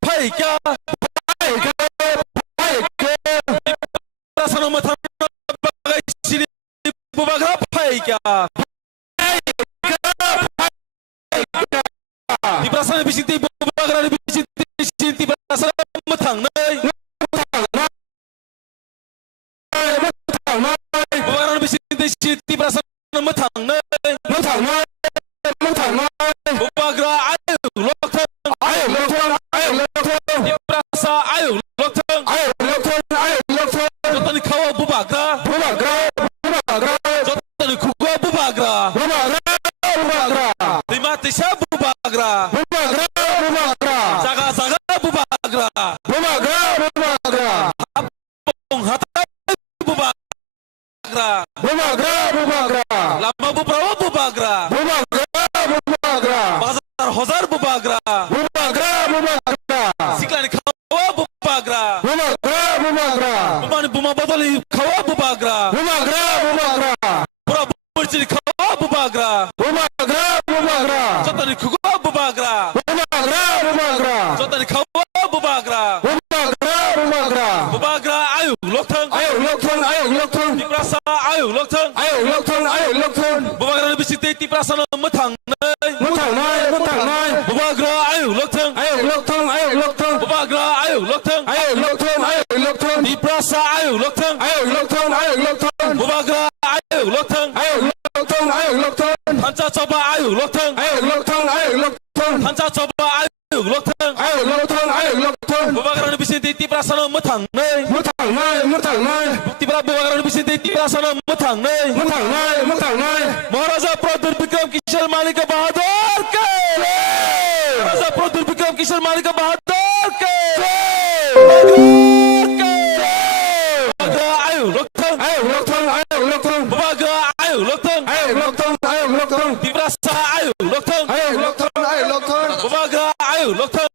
파이까 파이까 라사노 마탄 바가 시리 부바가 파이까 Diperasaan bisinti bubagaran bisinti perasaan matang nay bubagaran bisinti perasaan matang nay bubagra ayo lokthang diperasa ayo lokthang jotan khawa bubagra jotan khugwa bubagra Dimatisa bubagra Zaga bubagra Habong hata bubagra Lama bubrawa bubagra Bazar hozar bubagra Siklan kawa bubagra Bumani buma badali kawa bubagra Pura burjili kawa bubagra Jotani khugwa bubagra Jotani khawa bubagra bubagra ayo lokthang tiprasa ayo lokthang bubagra bisite tiprasa mathang nay bubagra ayo lokthang bubagra ayo lokthang tiprasa ayo lokthang bubagra ayo lokthang Hancha choba ayo lokthang Hancha choba ayo lokthang bubagra bisite tiprasa mathang nay bubagra bisite tiprasa mathang nay Maharaja Pradur Bikram Kishore Malika Bahadur ke Maharaja Pradur Bikram Kishore Malika Bahadur ke bubagra ayo lokthang bubagra ayo lokthang tiprasa ayo lokthang bubagra ayo lokthang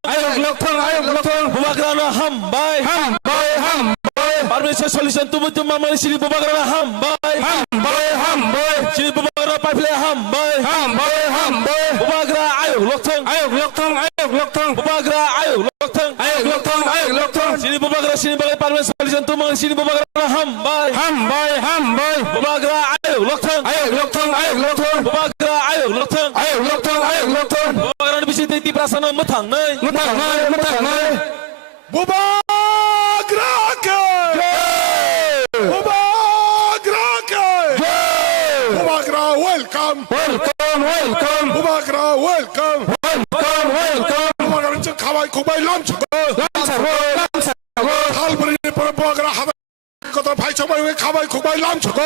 bubagra na hambai Parmeswar solution tumu mamali sini bubagra na hambai sini bubagra pipeline hambai bubagra ayo lokthang bubagra ayo lokthang sini bubagra sini bagai Parmeswar solution tumu sini bubagra na hambai bubagra ayo lokthang bubagra ayo lokthang bubagra ni bisite tiprasa mathang nay bubagra ke bubagra welcome bubagra welcome bubagra 저 가와이 고바이 람차고 할머니 부바gra 하다 거다 발초바이 왜 가와이 고바이 람차고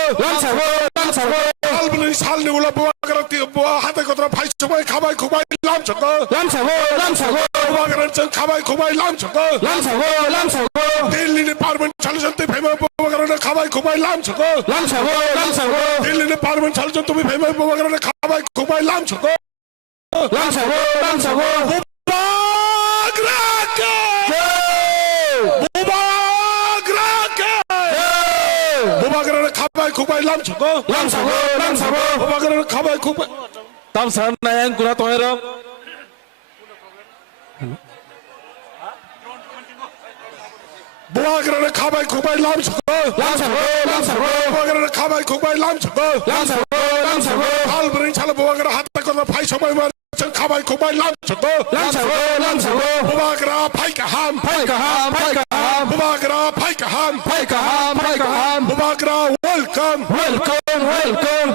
할머니 살리 올라 부바gra 뭐 하다 거다 발초바이 가와이 고바이 람차고 부바gra 저 가와이 고바이 람차고 딜리니 파르면 잘전때 배만 부바gra 가와이 고바이 람차고 딜리니 파르면 잘전때 배만 부바gra 가와이 고바이 람차고 bubagra kabai kubai lamsago bubagra kabai kubai tamsan nayan kuna toero bubagra kabai kubai lamsago bubagra kabai kubai lamsago halbring chala bubagra hatta kona phai somai mar kabai kubai lamsago bubagra phaika ham bubagra phaika ham bubagra welcome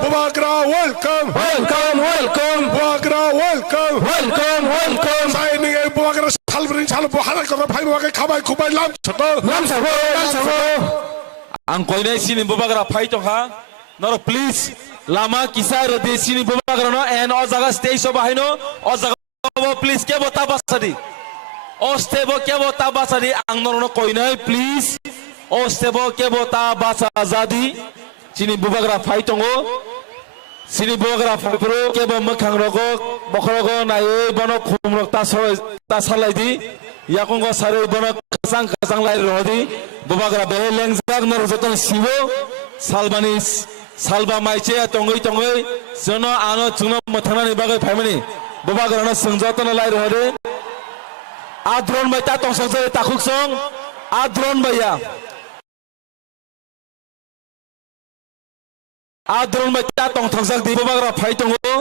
bubagra welcome bubagra welcome signing a bubagra halbring chala buhara kona phai bubagra kabai kubai lamsago ang koine sini bubagra phai tongha noro please lama kisar de sini bubagra no and o jaga stay so bahino o jaga please ke bota basadi o stebo ke bota basadi ang noro koine please o stebo ke bota basa jadi sini bubagra phai tongo sini bubagra phai pro ke bo makhang rogo bokhrogo nai bono khumrok ta salai di yakongo sare bono kasang lai rodi bubagra be lengjak nor joton sibo salbanis salba maiche tongoi jono ano chungno mathana ni bagai phaimani bubagra no sungjoton lai rode Adron bay ta tong sang sa takuk song. Adron bay ya. Adron bay ta tong sang di bubagra phai tong ho.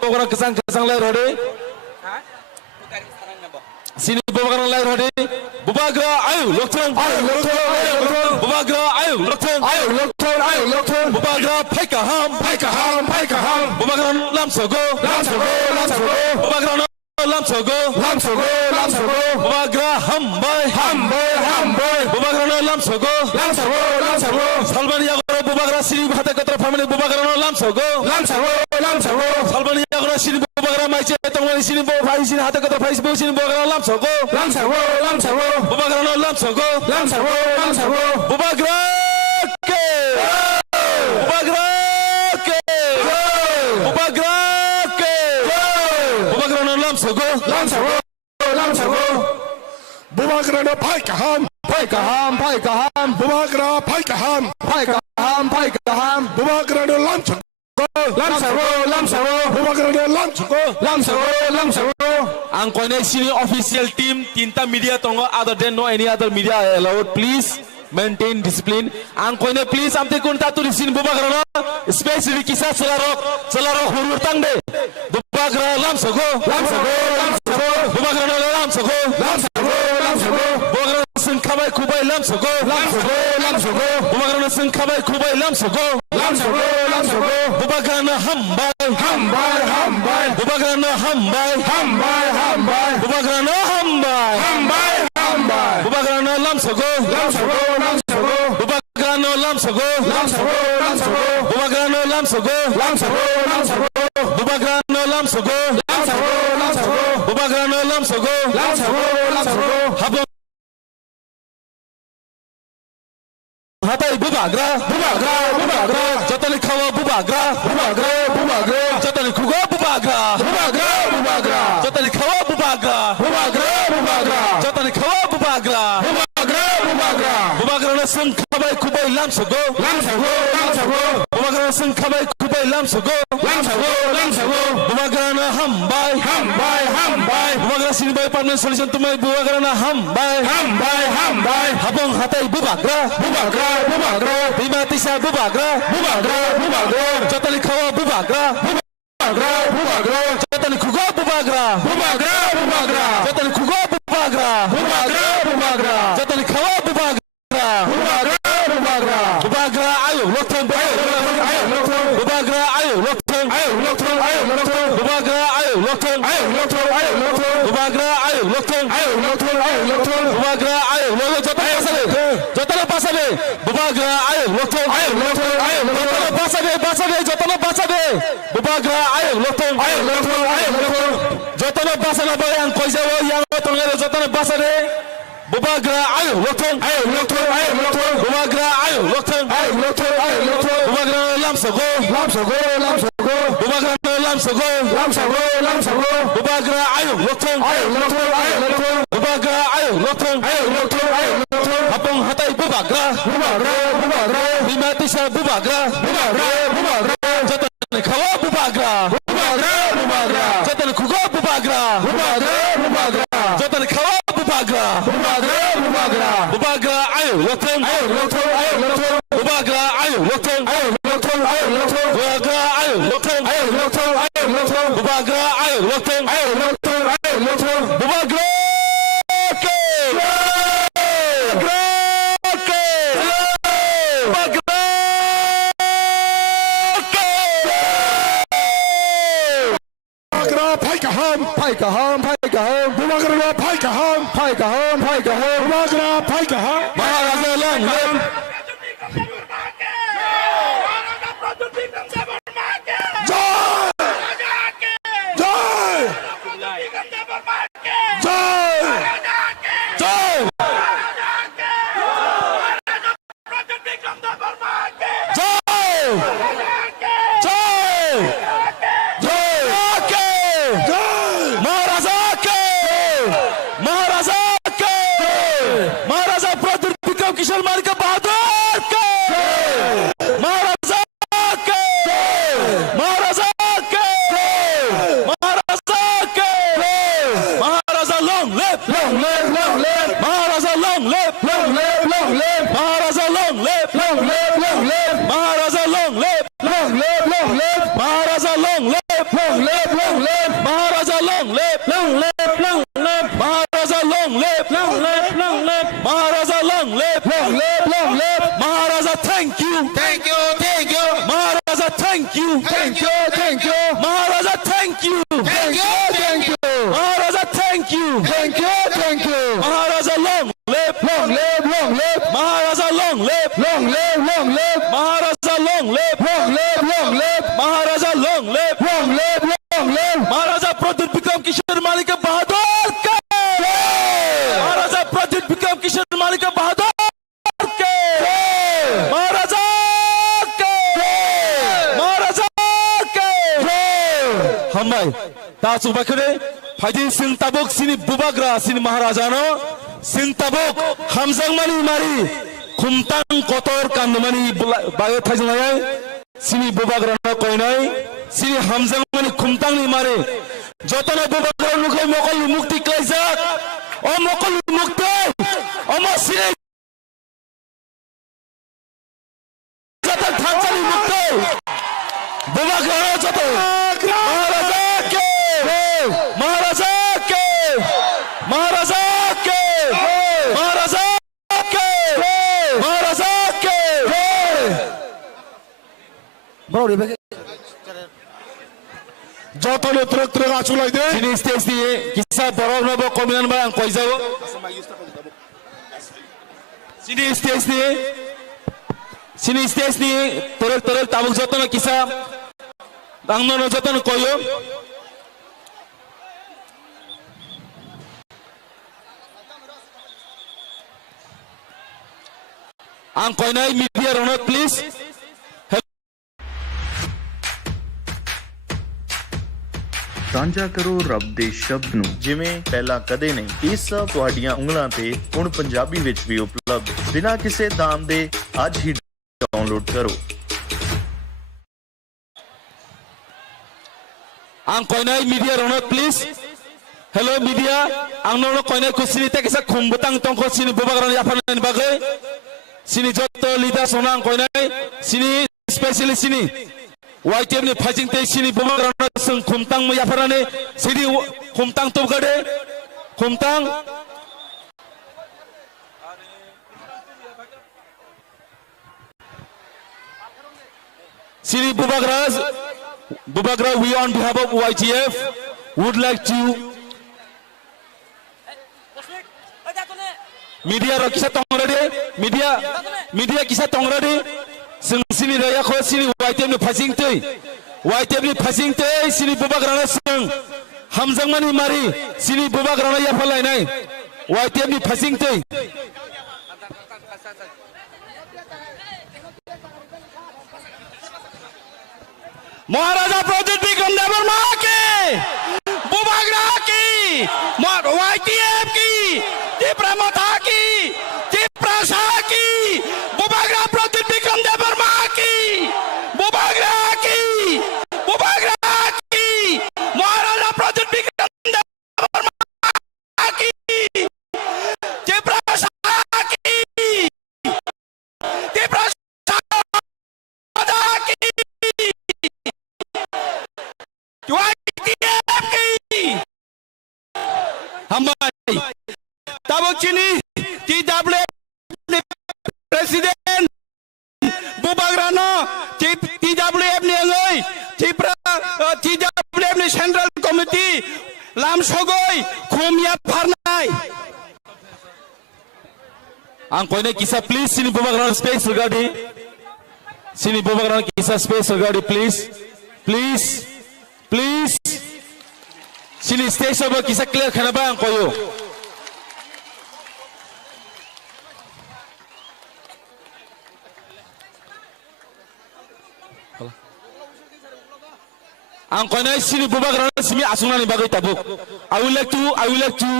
Bubagra kesang lai rode. Sini bubagra lai rode. Bubagra ayo lokthong. Bubagra ayo lokthong. Bubagra phai ka ham. Bubagra lam sogo. Bubagra lam sogo. Bubagra hambay. Bubagra lam sogo. Salman yagoro bubagra sini hate katra family bubagra lam sogo. Salman yagoro sini bubagra maiche tongmani sini bo bhai sini hate katra bhai sini bubagra lam sogo. Bubagra lam sogo. Bubagra ke. Bubagra ke. Bubagra ke. Bubagra lam sogo. Bubagra no phai ka ham. Bubagra phai ka ham. Bubagra no lam sogo. Bubagra no lam sogo. Ang kone sini official team tinta media tongo other than no any other media allowed. Please maintain discipline. Ang kone please amte kunta tu sini bubagra no especially kisah selarok hurur tang de. Bubagra lam sogo. Bubagra no lam sogo. Bubagra sing kabai kubai lam sogo. Bubagra no sing kabai kubai lam sogo. Bubagra no hambay. Bubagra no hambay. Bubagra no hambay. Bubagra no lam sogo. Bubagra no lam sogo. Bubagra no lam sogo. Bubagra no lam sogo. Bubagra no lam sogo. Habang hatai bubagra. Jatali khawa bubagra. Jatali khuga bubagra. Jatali khawa bubagra. Jatali khawa bubagra. Bubagra na sing khabai kubai lam sogo. Bubagra na sing khabai kubai lam sogo. Bubagra na hambay. Bubagra sini bay permanent solution tumai bubagra na hambay. Habang hatai bubagra. Bima tisa bubagra. Jatali khawa bubagra. Jatali khuga bubagra. Jatali khuga bubagra. Jatali khawa bubagra. Bubagra ayo lokthong. Bubagra ayo lokthong. Bubagra ayo lokthong. Bubagra ayo lokthong. Bubagra ayo jatala pasale. Bubagra ayo lokthong. Jatala pasale. Bubagra ayo lokthong. Jatala pasala bayang koisawo yang tongere jatala pasale. Bubagra ayo lokthong. Bubagra ayo lokthong. Bubagra lam sogo. Bubagra lam sogo. Bubagra ayo lokthong. Bubagra ayo lokthong. Habang hatai bubagra. Bima tisa bubagra. Jatali khawa bubagra. Jatali khuga bubagra. Jatali khawa bubagra. Bubagra ayo lokthong. Bubagra ayo lokthong. Bubagra ayo lokthong. Bubagra ayo lokthong. Bubagra ke. Bubagra phai ka ham. Bubagra no phai ka ham. Bubagra phai ka ham. Maharaja lang. Maharaja Pradur Bikram Kishore Malika Bahadur ke. Maharaja ke. Maharaja ke. Maharaja long live. Thank you, thank you. Maharaja, thank you. Thank you, thank you. Maharaja, thank you. Thank you, thank you. Maharaja, thank you. Thank you, thank you. Maharaja, long live. Long live, long live. Maharaja, long live. Long live, long live. Maharaja, long live. Long live, long live. Maharaja, long live. Long live, long live. Maharaja Pradip Vikram Kishore Malika Bahadur ke. Maharaja Pradip Vikram Kishore Malika Bahadur ke. Maharaja ke. Maharaja ke. Hamai tasu bakre Haji Singh Tabuk sini bubagra sini Maharaja no Singh Tabuk Hamzang mani mari Khumtang kotor kandmani bayo thajnaya sini bubagra no koinai sini Hamzang mani khumtang ni mare jotona bubagra nukai mokol mukti klaizak o mokol mukti o ma sini jatan thansani mukti bubagra no joto Maharaja ke Maharaja ke Maharaja ke Maharaja ke Maharaja ke Bro, di Jotone truk aculai de. sini stage দিয়ে kisah borok nobo kominan bang koi jauh sini stage দিয়ে terus tabuk jotone kisah angno jotone koyo ang koinai media ronot please ਸਾਂਝਾ ਕਰੋ ਰੱਬ ਦੇ ਸ਼ਬਦ ਨੂੰ ਜਿਵੇਂ ਪਹਿਲਾਂ ਕਦੇ ਨਹੀਂ। ਇਹ ਸਭ ਤੁਹਾਡੀਆਂ ਉਂਗਲਾਂ ਤੇ ਹੁਣ ਪੰਜਾਬੀ ਵਿੱਚ ਵੀ ਉਪਲਬਧ ਬਿਨਾਂ ਕਿਸੇ ਦਾਮ ਦੇ ਅੱਜ ਹੀ ਡਾਊਨਲੋਡ ਕਰੋ। ang koinai media ronot please hello media ang nono koinai ko sini te kisa kumbutang tongko sini bubagaran yapan bagai sini joto leaders onang koinai sini especially sini YTM ni fighting te sini bubagaran sing kumtang mo yaparane sini kumtang to gade kumtang sini Bubagra, we on behalf of YTF would like to media rakisa tongrade media kisa tongrade sini raya ko sini YTF ni passing te sini Bubagra na sing Hamzang mani mari sini Bubagra na ya falai nai YTF ni passing te Maharaja Pradip Vikram Devarma ki Bubagra ki YTF ki Tipramata ki Tiprasa ki Bubagra Pradip Vikram Devarma ki Bubagra ki Maharaja Pradip Vikram Devarma ki Tiprasa ki Tiprasa Hambai tabuk sini TWF Presiden Bubagra no TWF ni ngai TWF ni Central Committee lam sogoi khomia pharnai ang koine kisa please sini Bubagra space regadi sini Bubagra kisa space regadi please sini stage over kisah clear khana bang koyo ang koinai sini Bubagra sini asuna ni bagai tabuk I would like to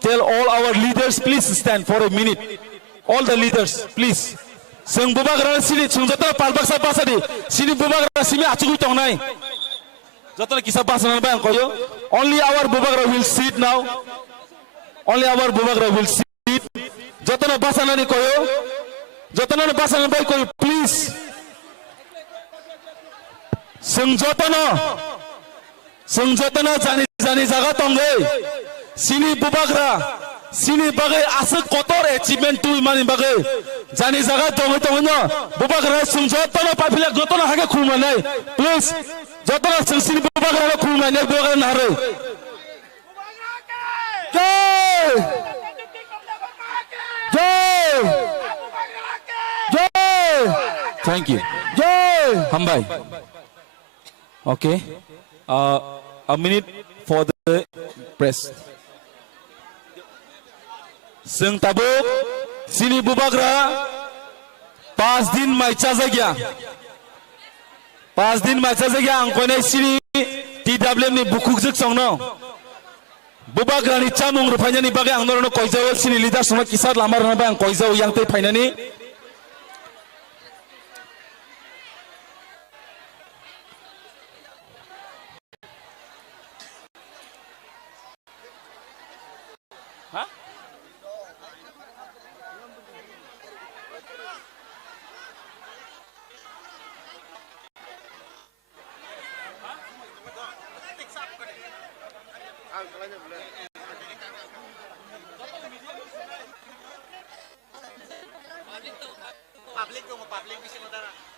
tell all our leaders please stand for a minute all the leaders please sing Bubagra sini sungjata palbaksa pasadi sini Bubagra sini achugui tongnai jotona kisah basanan bang koyo only our Bubagra will sit now only our Bubagra will sit jotona basanan koyo jotona basanan bai koyo please sengjotana jani jaga tongai sini Bubagra sini bagai asal kotor achievement tu imani bagai जानी जगह दङ न बुबाग्रा सुं जतन पाफिला जतन हागे खुलमानै please जतन सिनि बुबाग्रा खुलमानै बुबाग्रा नारो जय जय जय थैंक यू जय Hambai. Okay. A minute for the press. Seng tabuk sini bubagra 5 दिन माइचा जागिया 5 दिन माइचा जागिया आंखोने सिनि TWM नि बुकुक जक संनो bubagra ni chamung rupaini bagai ang norono koijaw sini leader sono kisar lamar na ba ang koijaw yang te phainani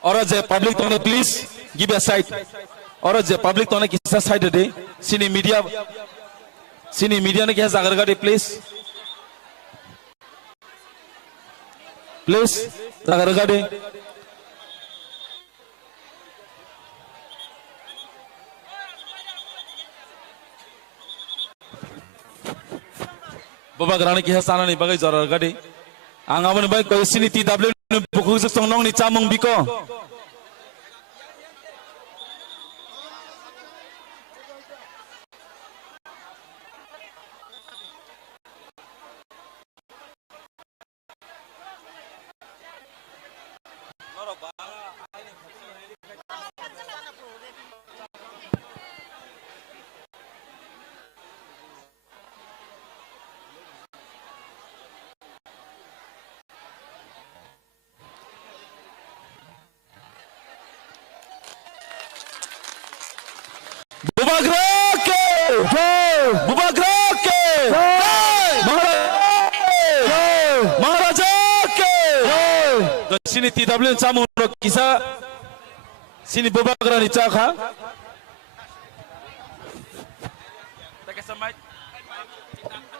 और जे public तो ने please give a side और जे पब्लिक तो ने किसा साइड दे सिनी मीडिया ने क्या जागर गाड़ी प्लीज जागर गाड़ी बाबा ग्राने क्या साना नहीं बगे जागर गाड़ी आंगावन बाई कोई सिनी TWM buku sesong nong ni camung biko बुबाग्रा के महाराजा के sini TWM camung kisah sini bubagra ni cakha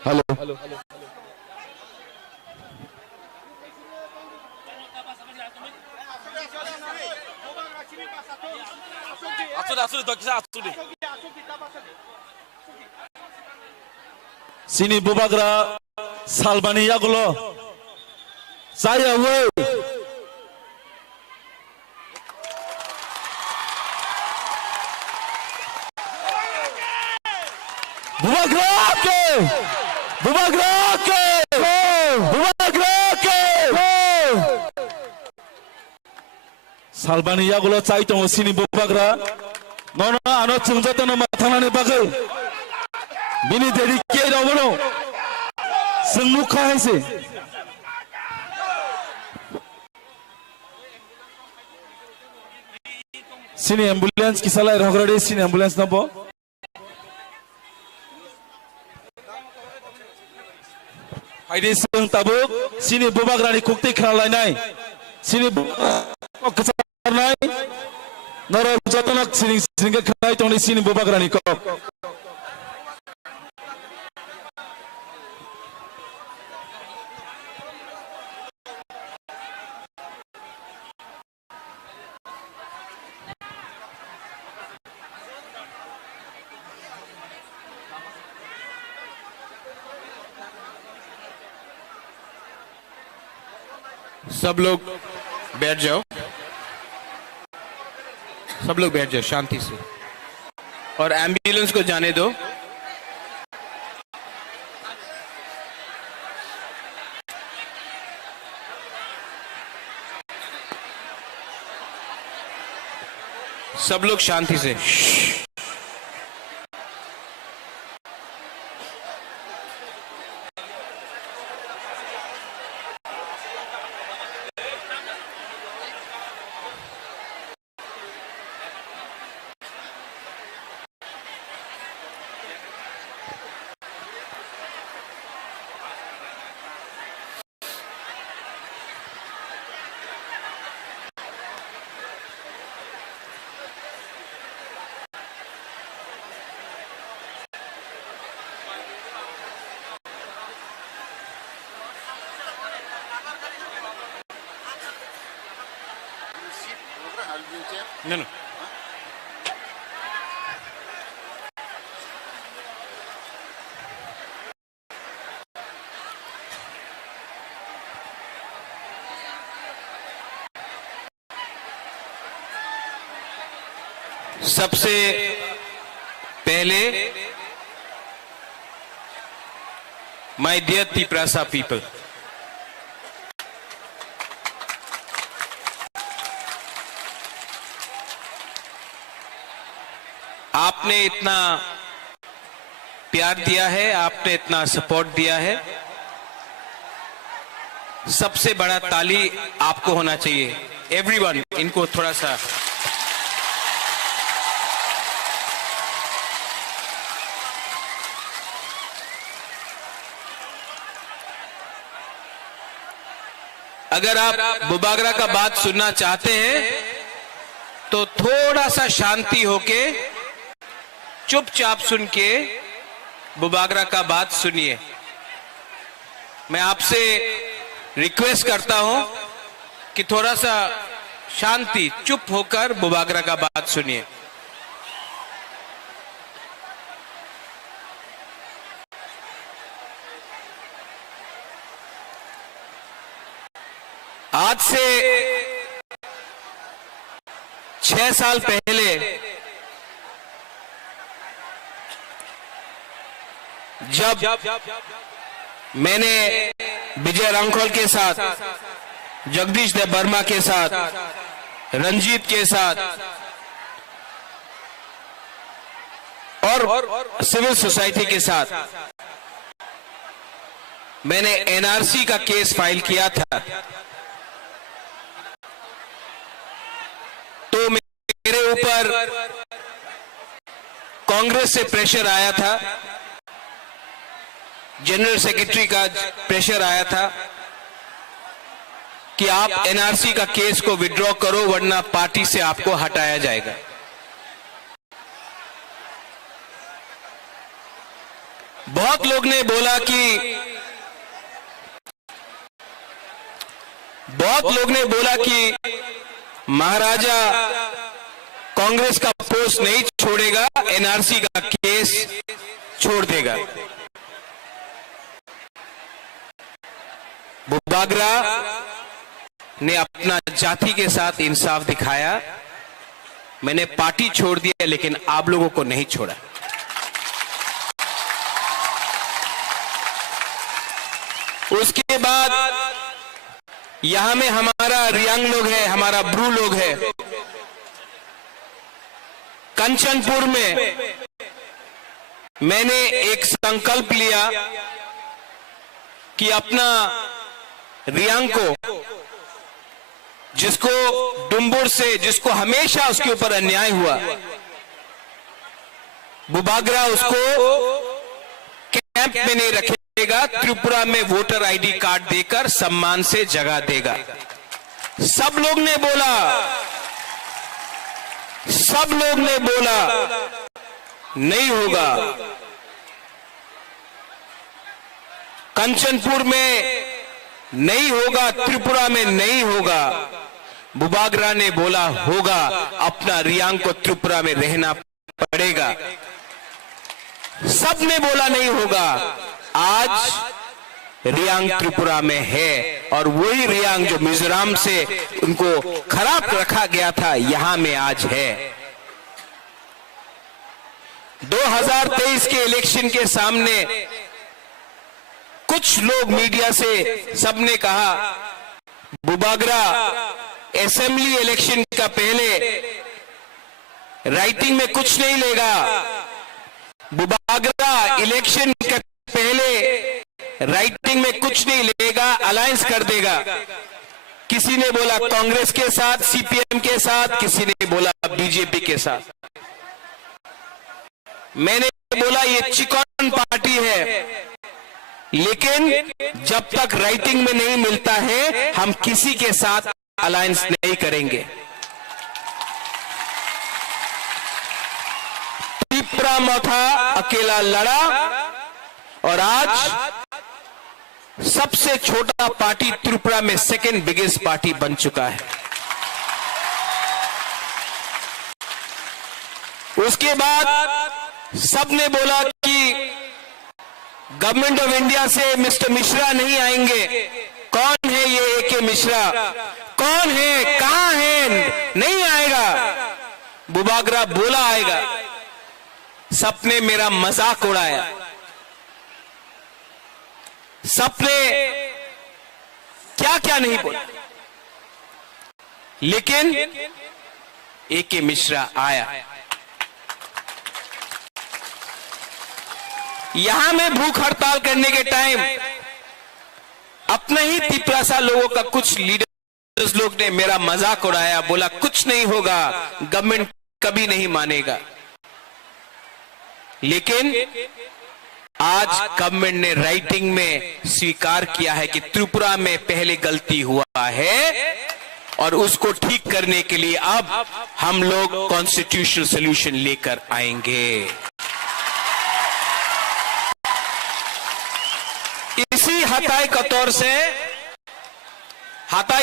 halo sini bubagra salbani yagulo saya woi bubagra ke salbani yagulo cai tongo sini bubagra nono ano chungjatana mathanani bagai bini dedicate awano sengmu khaise sini ambulance kisala rograde sini ambulance nabo haide seng tabuk sini bubagrani kukti khralainai sini kesarnai noro jatanak sini singga khlai tongni sini bubagrani kok सब लोग बैठ जाओ शांति से और ambulance को जाने दो सब लोग शांति से No, no. सबसे पहले my dear Tiprasa people, आपने इतना प्यार दिया है, आपने इतना सपोर्ट दिया है, सबसे बड़ा ताली आपको होना चाहिए। एवरीवन, इनको थोड़ा सा अगर आप बुबागरा का बात सुनना चाहते हैं तो थोड़ा सा शांति होके चुपचाप सुन के बुबागरा का बात सुनिए। मैं आपसे रिक्वेस्ट करता हूं कि थोड़ा सा शांति, चुप होकर बुबागरा का बात सुनिए। आज से 6 साल पहले जब मैंने विजय रांखोल के साथ, जगदीश देव वर्मा के साथ, रंजीत के साथ और सिविल सोसाइटी के साथ मैंने एनआरसी का केस फाइल किया था, तो मेरे ऊपर कांग्रेस से प्रेशर आया था, जनरल सेक्रेटरी का प्रेशर आया था कि आप एनआरसी का केस को विड्रॉ करो वरना पार्टी से आपको हटाया जाएगा। बहुत लोग ने बोला कि महाराजा कांग्रेस का पोस्ट नहीं छोड़ेगा, एनआरसी का केस छोड़ देगा। बुबागरा ने अपना जाति के साथ इंसाफ दिखाया। मैंने पार्टी छोड़ दिया लेकिन आप लोगों को नहीं छोड़ा। उसके बाद यहां में हमारा रियांग लोग है, हमारा ब्रू लोग है। कंचनपुर में मैंने एक संकल्प लिया कि अपना रियांग को, जिसको डुम्बुर से, जिसको हमेशा उसके ऊपर अन्याय हुआ, बुबागरा उसको कैंप में नहीं रखेगा, त्रिपुरा में वोटर आईडी कार्ड देकर सम्मान से जगह देगा। सब लोग ने बोला नहीं होगा। कंचनपुर में नहीं होगा, त्रिपुरा में नहीं होगा। बुबागरा ने बोला होगा, अपना रियांग को त्रिपुरा में रहना पड़ेगा। सब ने बोला नहीं होगा। आज रियांग त्रिपुरा में है और वही रियांग जो मिजोरम से उनको खराब रखा गया था, यहां में आज है। 2023 के इलेक्शन के सामने कुछ लोग मीडिया से सबने कहा बुबागरा असेंबली इलेक्शन का पहले राइटिंग में कुछ नहीं लेगा, बुबागरा इलेक्शन के पहले राइटिंग में कुछ नहीं लेगा, अलायंस कर देगा। किसी ने बोला कांग्रेस के साथ, सीपीएम के साथ, किसी ने बोला बीजेपी के साथ। मैंने बोला ये चिकन पार्टी है, लेकिन जब तक राइटिंग में नहीं मिलता है हम किसी के साथ अलायंस नहीं करेंगे। त्रिपुरा मोथा अकेला लड़ा और आज सबसे छोटा पार्टी त्रिपुरा में सेकंड बिगेस्ट पार्टी बन चुका है। उसके बाद सबने बोला कि गवर्नमेंट ऑफ इंडिया से मिस्टर मिश्रा नहीं आएंगे। कौन है ये एके मिश्रा? कौन है? कहां है? नहीं आएगा। बुबागरा बोला आएगा। सबने मेरा मजाक उड़ाया, सबने क्या क्या नहीं बोला, लेकिन एके मिश्रा आया। यहां में भूख हड़ताल करने के टाइम अपने ही तिपरासा लोगों का कुछ लीडर्स लोग ने मेरा मजाक उड़ाया, बोला कुछ नहीं होगा, गवर्नमेंट कभी नहीं मानेगा। लेकिन आज गवर्नमेंट ने राइटिंग में स्वीकार किया है कि त्रिपुरा में पहले गलती हुआ है और उसको ठीक करने के लिए अब हम लोग कॉन्स्टिट्यूशनल सॉल्यूशन लेकर आएंगे। इसी हताई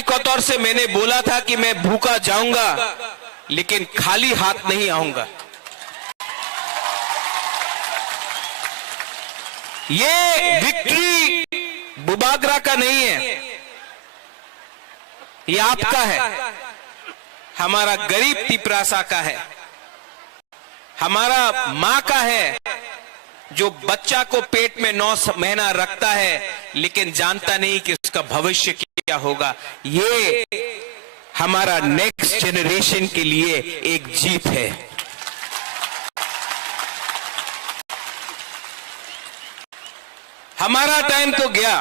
कतौर से मैंने बोला था कि मैं भूखा जाऊंगा लेकिन खाली हाथ नहीं आऊंगा। ये विक्ट्री बुबागरा का नहीं है, ये आपका है, हमारा गरीब तिपरासा का है, हमारा मां का है जो बच्चा को पेट में 9 महीना रखता है लेकिन जानता नहीं कि उसका भविष्य क्या होगा। ये हमारा नेक्स्ट जनरेशन के लिए एक जीत है। हमारा टाइम तो गया,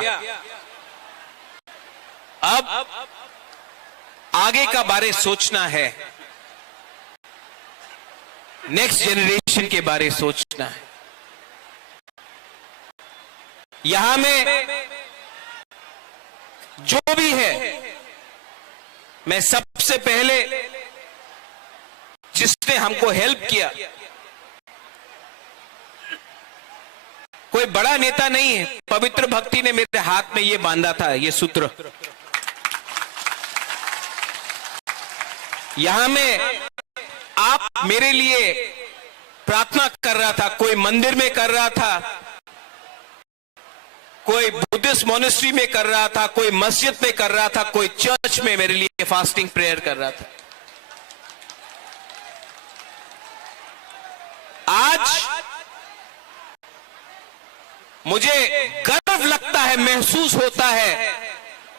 अब आगे का बारे सोचना है, नेक्स्ट जनरेशन के बारे सोचना है। यहां में जो भी है, मैं सबसे पहले जिसने हमको हेल्प किया, कोई बड़ा नेता नहीं है, पवित्र भक्ति ने मेरे हाथ में ये बांधा था, ये सूत्र। यहां में आप मेरे लिए प्रार्थना कर रहा था, कोई मंदिर में कर रहा था, कोई बुद्धिस्ट मोनेस्ट्री में कर रहा था, कोई मस्जिद में कर रहा था, कोई चर्च में मेरे लिए फास्टिंग प्रेयर कर रहा था। आज मुझे गर्व लगता है, महसूस होता है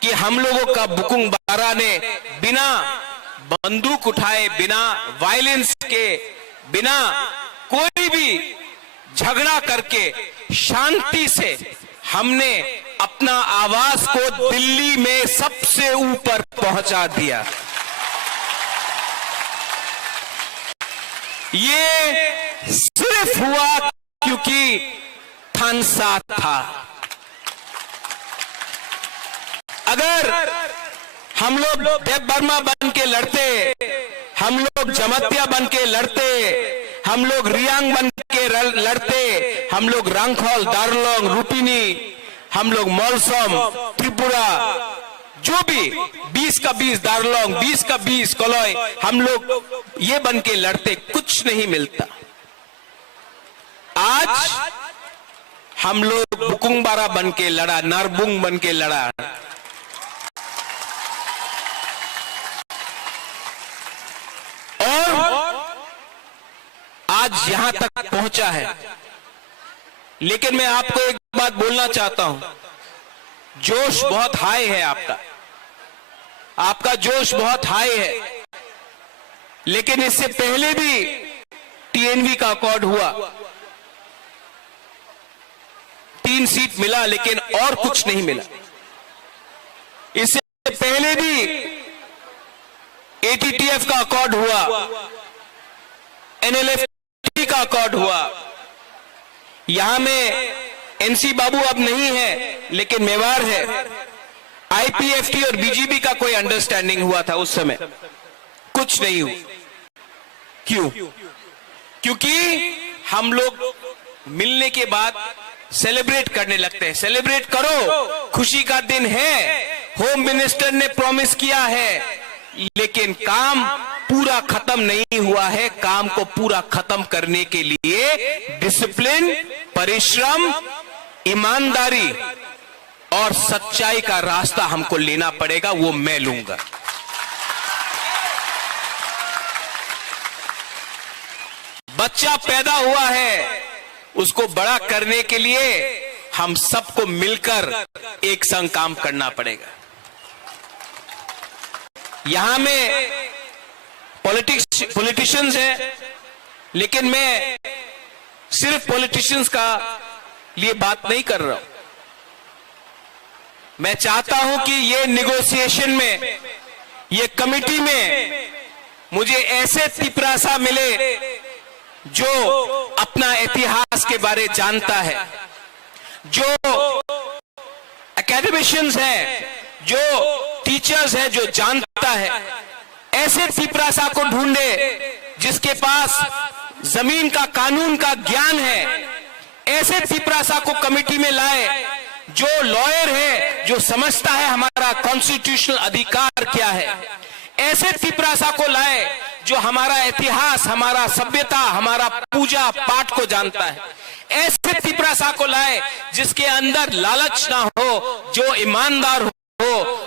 कि हम लोगों का बुकुंग बारा ने बिना बंदूक उठाए, बिना वायलेंस के, बिना कोई भी झगड़ा करके शांति से हमने अपना आवाज को दिल्ली में सबसे ऊपर पहुंचा दिया। ये सिर्फ हुआ क्योंकि थान साथ था। अगर हम लोग देव बर्मा बन के लड़ते, हम लोग जमतिया बन के लड़ते, हम लोग रियांग बन के लड़ते, हम लोग रांगखोल, दारलोंग, रुपिनी, हम लोग मौलसम, त्रिपुरा, जो भी 20 का 20 दारलोंग, 20 का 20 कलोई, हम लोग ये बन के लड़ते, कुछ नहीं मिलता। आज हम लोग बुकुंग बारा बन के लड़ा, नारबुंग बन के लड़ा। और आज यहां तक पहुंचा है। लेकिन मैं आपको एक बात बोलना चाहता हूं, जोश बहुत हाई है आपका जोश बहुत हाई है। लेकिन इससे पहले भी टीएनवी का अकॉर्ड हुआ, 3 सीट मिला लेकिन और कुछ नहीं मिला। इससे पहले भी एटीटीएफ का अकॉर्ड हुआ, एनएलएफ का अकॉर्ड हुआ। यहां में एनसी बाबू अब नहीं है लेकिन मेवाड़ है। आईपीएफटी और बीजेपी का कोई अंडरस्टैंडिंग हुआ था उस समय, कुछ नहीं हुआ। क्यों? क्योंकि हम लोग मिलने के बाद सेलिब्रेट करने लगते हैं। सेलिब्रेट करो, खुशी का दिन है, होम मिनिस्टर ने प्रॉमिस किया है, लेकिन काम पूरा खत्म नहीं हुआ है। काम को पूरा खत्म करने के लिए डिसिप्लिन, परिश्रम, ईमानदारी और सच्चाई का रास्ता हमको लेना पड़ेगा, वो मैं लूंगा। बच्चा पैदा हुआ है, उसको बड़ा करने के लिए हम सबको मिलकर एक संग काम करना पड़ेगा। यहां में पॉलिटिशियंस हैं, लेकिन मैं सिर्फ पॉलिटिशियंस का लिए बात नहीं कर रहा हूं। मैं चाहता हूं कि ये निगोशिएशन में, ये कमिटी में मुझे ऐसे तिपरासा मिले जो अपना इतिहास के बारे जानता है, जो एकेडमिशियंस हैं, जो टीचर्स हैं, जो जानता है। ऐसे तिपरासा को ढूंढे जिसके पास जमीन का, कानून का ज्ञान है। ऐसे तिपरासा को कमेटी में लाए जो लॉयर है, जो समझता है हमारा कॉन्स्टिट्यूशनल अधिकार क्या है। ऐसे तिपरासा को लाए जो हमारा इतिहास, हमारा सभ्यता, हमारा पूजा पाठ को जानता है। ऐसे तिपरासा को लाए जिसके अंदर लालच ना हो, जो ईमानदार हो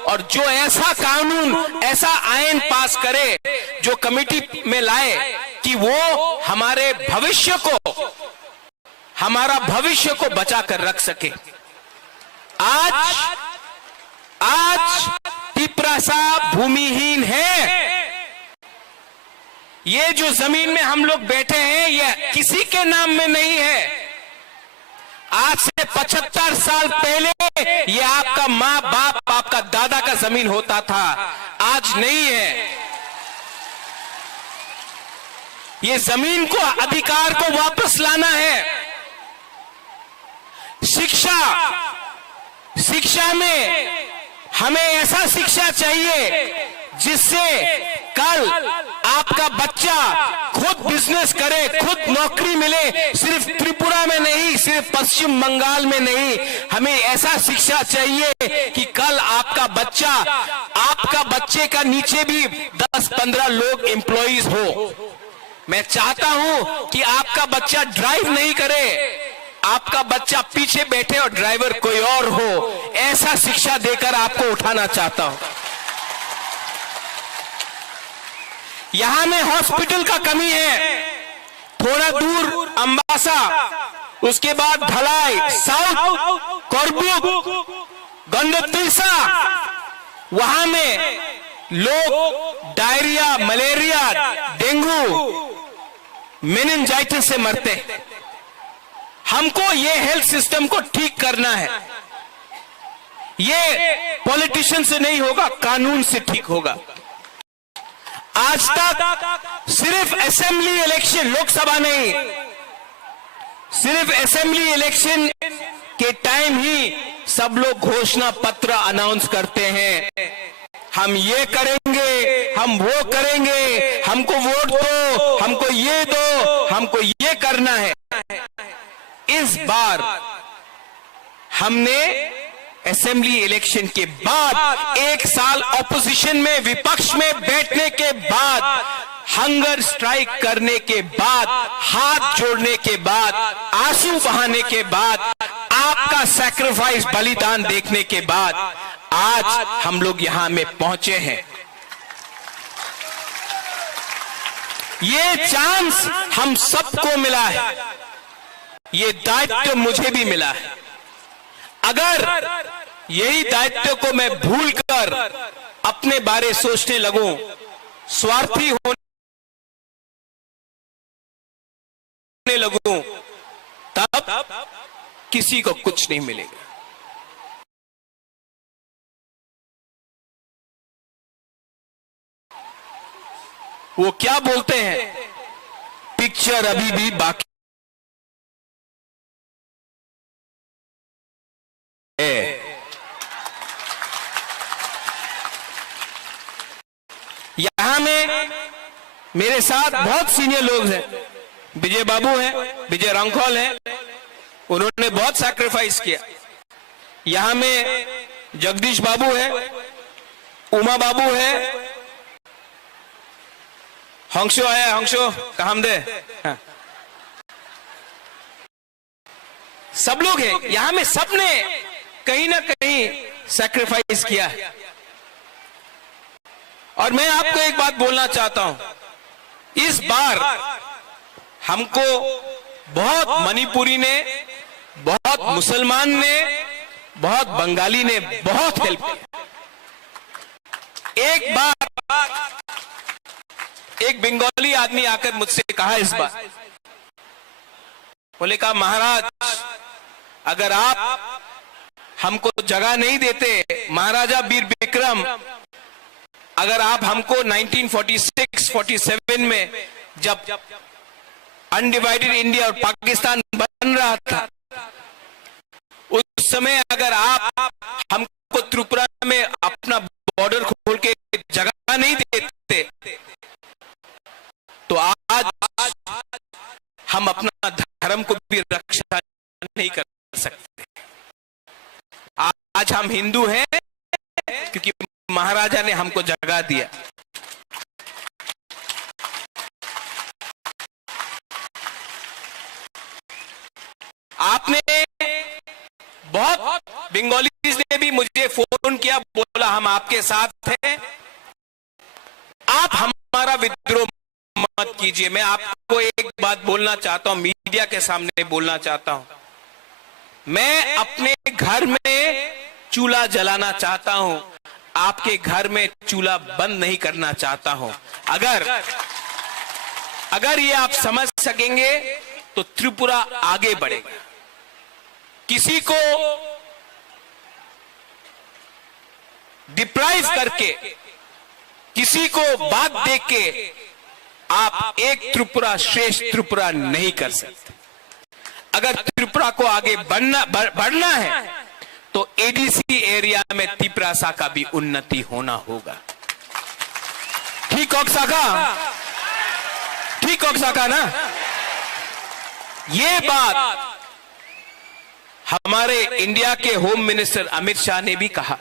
और जो ऐसा कानून, ऐसा आईन पास करे, जो कमेटी में लाए कि वो हमारे भविष्य को, हमारा भविष्य को बचा कर रख सके। आज तिपरासा भूमिहीन है। ये जो जमीन में हम लोग बैठे हैं, ये किसी के नाम में नहीं है। आज से 75 साल पहले ये आपका माँ बाप, आपका दादा का जमीन होता था, आज नहीं है। ये जमीन को, अधिकार को वापस लाना है। शिक्षा में हमें ऐसा शिक्षा चाहिए जिससे कल आपका बच्चा खुद बिजनेस करे, खुद नौकरी मिले। सिर्फ त्रिपुरा में नहीं, सिर्फ पश्चिम बंगाल में नहीं, हमें ऐसा शिक्षा चाहिए कि कल आपका बच्चा, आपका बच्चे का नीचे भी 10-15 लोग एम्प्लॉइज हो। मैं चाहता हूं कि आपका बच्चा ड्राइव नहीं करे, आपका बच्चा पीछे बैठे और ड्राइवर कोई और हो। ऐसा शिक्षा देकर आपको उठाना चाहता हूं। यहां में हॉस्पिटल का कमी है, थोड़ा दूर अंबासा, उसके बाद ढलाई, साउथ कोरबुक, गंडतीसा, वहां में लोग डायरिया, मलेरिया, डेंगू, मेनिंजाइटिस से मरते हैं। हमको ये हेल्थ सिस्टम को ठीक करना है। ये पॉलिटिशियन से नहीं होगा, कानून से ठीक होगा। आज तक सिर्फ असेंबली इलेक्शन, लोकसभा नहीं, सिर्फ असेंबली इलेक्शन के टाइम ही सब लोग घोषणा पत्र अनाउंस करते हैं। हम ये करेंगे, हम वो करेंगे, हमको वोट दो, हमको ये दो, हमको ये करना है। इस बार हमने असेंबली इलेक्शन के बाद, एक साल ऑपोजिशन में, विपक्ष में बैठने के बाद, हंगर स्ट्राइक करने के बाद, हाथ जोड़ने के बाद, आंसू बहाने के बाद, आपका सैक्रिफाइस, बलिदान देखने के बाद आज हम लोग यहां में पहुंचे हैं। ये चांस हम सबको मिला है, ये दायित्व मुझे भी मिला है। अगर यही दायित्व को मैं भूलकर अपने बारे सोचने लगूं, स्वार्थी होने लगूं, तब किसी को कुछ नहीं मिलेगा। वो क्या बोलते हैं, पिक्चर अभी भी बाकी है। यहां में मेरे साथ बहुत सीनियर लोग हैं। विजय बाबू हैं, विजय रंखौल हैं, उन्होंने बहुत सैक्रिफाइस किया। यहां में जगदीश बाबू है, उमा बाबू है, हंसो आया, हंसो काम दे। हाँ। सब लोग हैं यहां में, सबने कहीं ना कहीं सैक्रिफाइस किया है। और मैं आपको एक बात बोलना चाहता हूं, इस बार हमको बहुत मणिपुरी ने, बहुत मुसलमान ने, बहुत बंगाली ने बहुत हेल्प किया। एक बार एक बंगाली आदमी आकर मुझसे कहा इस बार, बोले कहा महाराज अगर आप हमको जगह नहीं देते, महाराजा वीर विक्रम अगर आप हमको 1946-47 में जब अनडिवाइडेड इंडिया और पाकिस्तान बन रहा था, उस समय अगर आप हमको त्रिपुरा में अपना बॉर्डर खोल के जगह नहीं देते, तो आज हम अपना धर्म को भी रक्षा नहीं कर सकते। आज हम हिंदू हैं क्योंकि महाराजा ने हमको जगह दिया। आपने बहुत बंगालीज ने भी मुझे फोन किया, बोला हम आपके साथ हैं, आप हमारा विद्रोह मत कीजिए। मैं आपको एक बात बोलना चाहता हूं, मीडिया के सामने बोलना चाहता हूं, मैं अपने घर में चूल्हा जलाना चाहता हूं, आपके घर में चूल्हा बंद नहीं करना चाहता हूं। अगर ये आप समझ सकेंगे तो त्रिपुरा आगे बढ़ेगा। किसी को डिप्राइव करके, किसी को बात देख के आप एक त्रिपुरा श्रेष्ठ त्रिपुरा नहीं कर सकते। अगर त्रिपुरा को आगे बढ़ना है तो एडीसी एरिया में तिपरासा का भी उन्नति होना होगा। ठीक ऑक्साका, ठीक ऑक्साका ना। ये बात हमारे इंडिया के होम मिनिस्टर अमित शाह ने भी कहा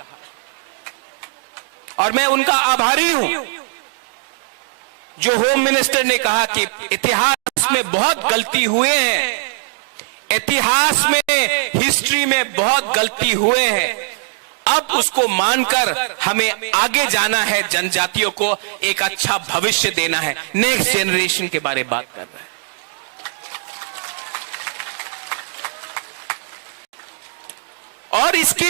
और मैं उनका आभारी हूं, जो होम मिनिस्टर ने कहा कि इतिहास में बहुत गलती हुए हैं, इतिहास में, हिस्ट्री में बहुत गलती हुए हैं, अब उसको मानकर हमें आगे जाना है, जनजातियों को एक अच्छा भविष्य देना है, नेक्स्ट जनरेशन के बारे में बात कर रहा है। और इसके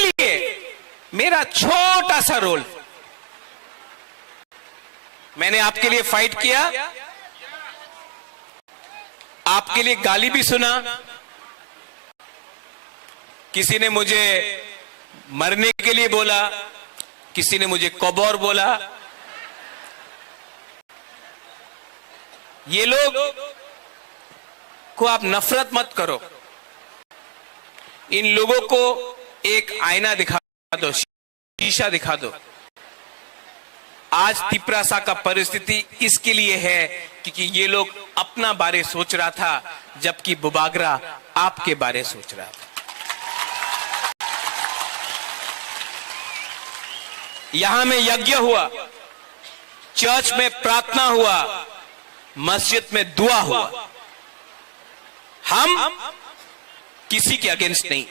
लिए मेरा छोटा सा रोल, मैंने आपके लिए फाइट किया, आपके लिए गाली भी सुना, किसी ने मुझे मरने के लिए बोला, किसी ने मुझे कबौर बोला। ये लोग को आप नफरत मत करो, इन लोगों को एक आईना दिखा दो, शीशा दिखा दो। आज तिपरासा का परिस्थिति इसके लिए है क्योंकि ये लोग अपना बारे सोच रहा था, जबकि बुबागरा आपके बारे सोच रहा था। यहां में यज्ञ हुआ, चर्च में प्रार्थना हुआ, मस्जिद में दुआ हुआ। हम किसी के अगेंस्ट नहीं,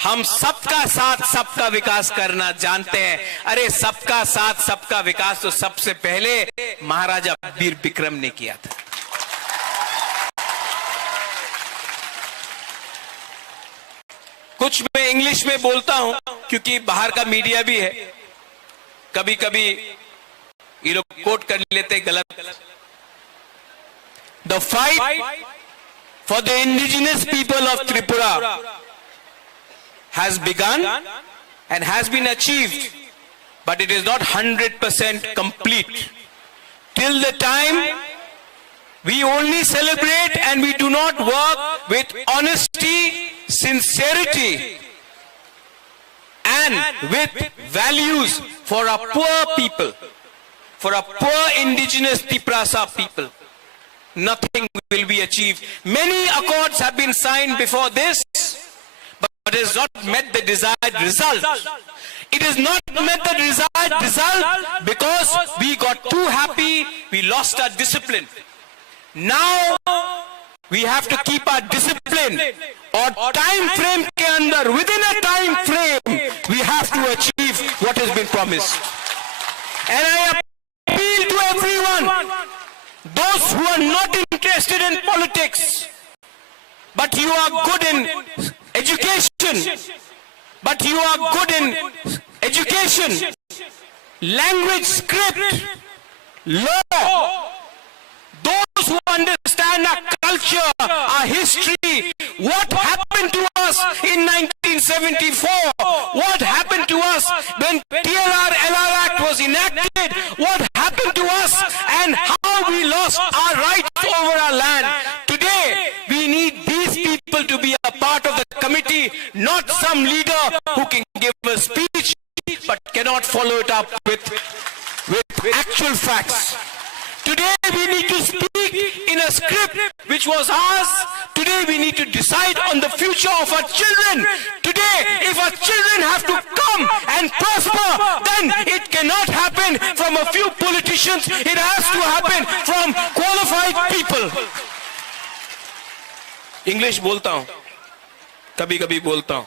हम सबका साथ सबका विकास करना जानते हैं। अरे सबका साथ सबका विकास तो सबसे पहले महाराजा वीर विक्रम ने किया था। कुछ मैं इंग्लिश में बोलता हूं क्योंकि बाहर का मीडिया भी है, कभी कभी ये लोग कोट कर लेते गलत। The fight for the indigenous people of Tripura has begun and has been achieved, but it is not 100% complete. Till the time we only celebrate and we do not work with honesty, sincerity and with values for our poor people, for our poor indigenous Tiprasa people, nothing will be achieved. Many accords have been signed before this, but has not met the desired result. It is not met the result because we got too happy, we lost our discipline. Now we have to keep our discipline और time frame के अंदर, within a time frame, we have to achieve what has been promised. And I appeal to everyone, those who are not interested in politics, but you are good in education, language, script, law, those who understand our culture, our history, what happened to us in 1974, what happened to us when TLR-LR Act was enacted, what happened to us and how we lost our rights over our land. Today, we need these people to be a part of the committee, not some leader who can give a speech but cannot follow it up with actual facts. Today we need to speak in a script which was ours. Today we need to decide on the future of our children. Today, if our children have to come and prosper, then it cannot happen from a few politicians. It has to happen from qualified people. English बोलता हूं, कभी कभी बोलता हूं,